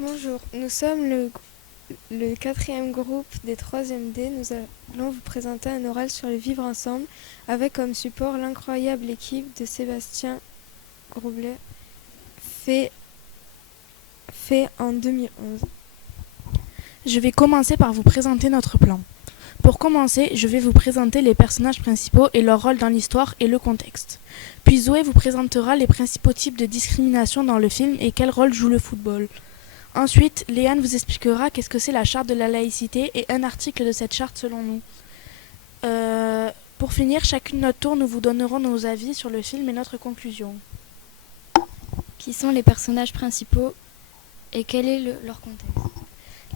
Bonjour, nous sommes le quatrième groupe des 3e D. Nous allons vous présenter un oral sur le vivre ensemble avec comme support l'incroyable équipe de Sébastien Groublet fait en 2011. Je vais commencer par vous présenter notre plan. Pour commencer, je vais vous présenter les personnages principaux et leur rôle dans l'histoire et le contexte. Puis Zoé vous présentera les principaux types de discrimination dans le film et quel rôle joue le football. Ensuite, Léane vous expliquera qu'est-ce que c'est la charte de la laïcité et un article de cette charte selon nous. Pour finir, chacune notre tour, nous vous donnerons nos avis sur le film et notre conclusion. Qui sont les personnages principaux et quel est leur contexte?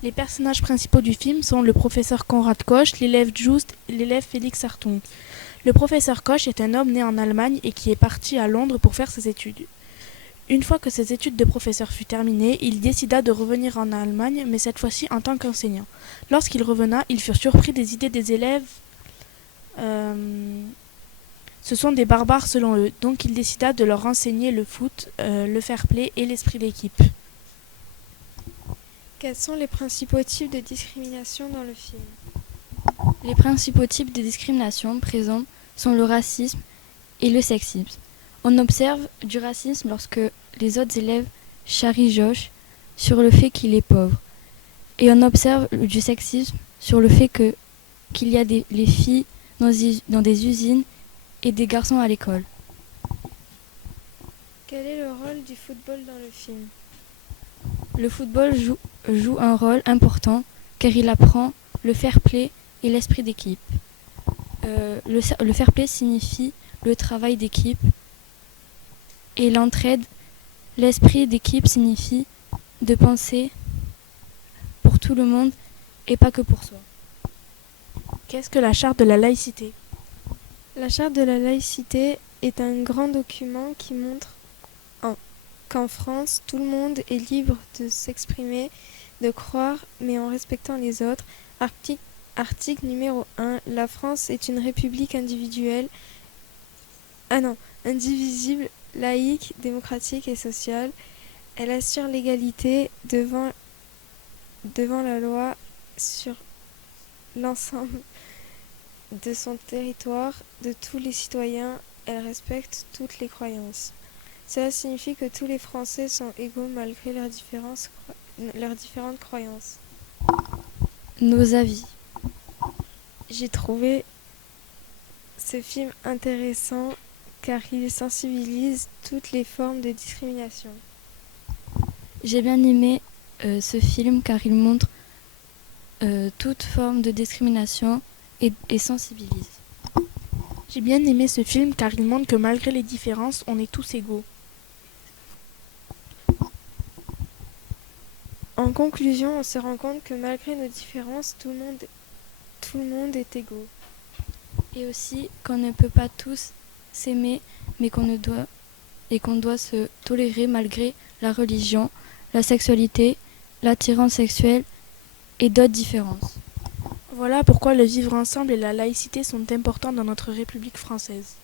Les personnages principaux du film sont le professeur Konrad Koch, l'élève Just et l'élève Félix Hartung. Le professeur Koch est un homme né en Allemagne et qui est parti à Londres pour faire ses études. Une fois que ses études de professeur furent terminées, il décida de revenir en Allemagne, mais cette fois-ci en tant qu'enseignant. Lorsqu'il revena, il fut surpris des idées des élèves. Ce sont des barbares selon eux, donc il décida de leur enseigner le foot, le fair-play et l'esprit d'équipe. Quels sont les principaux types de discrimination dans le film? Les principaux types de discrimination présents sont le racisme et le sexisme. On observe du racisme lorsque les autres élèves charrient Josh sur le fait qu'il est pauvre. Et on observe du sexisme sur le fait qu'il y a les filles dans des usines et des garçons à l'école. Quel est le rôle du football dans le film? Le football joue un rôle important car il apprend le fair-play et l'esprit d'équipe. Le fair-play signifie le travail d'équipe et l'entraide. L'esprit d'équipe signifie de penser pour tout le monde et pas que pour soi. Qu'est-ce que la charte de la laïcité? La charte de la laïcité est un grand document qui montre qu'en France, tout le monde est libre de s'exprimer, de croire, mais en respectant les autres. Article numéro 1. La France est une république indivisible, laïque, démocratique et sociale. Elle assure l'égalité devant la loi sur l'ensemble de son territoire, de tous les citoyens. Elle respecte toutes les croyances. Cela signifie que tous les Français sont égaux malgré leurs différentes croyances. Nos avis. J'ai trouvé ce film intéressant car il sensibilise toutes les formes de discrimination. J'ai bien aimé ce film car il montre toute forme de discrimination et sensibilise. J'ai bien aimé ce film car il montre que malgré les différences, on est tous égaux. En conclusion, on se rend compte que malgré nos différences, tout le monde est égaux. Et aussi qu'on ne peut pas tous s'aimer, mais qu'on doit se tolérer malgré la religion, la sexualité, l'attirance sexuelle et d'autres différences. Voilà pourquoi le vivre ensemble et la laïcité sont importants dans notre République française.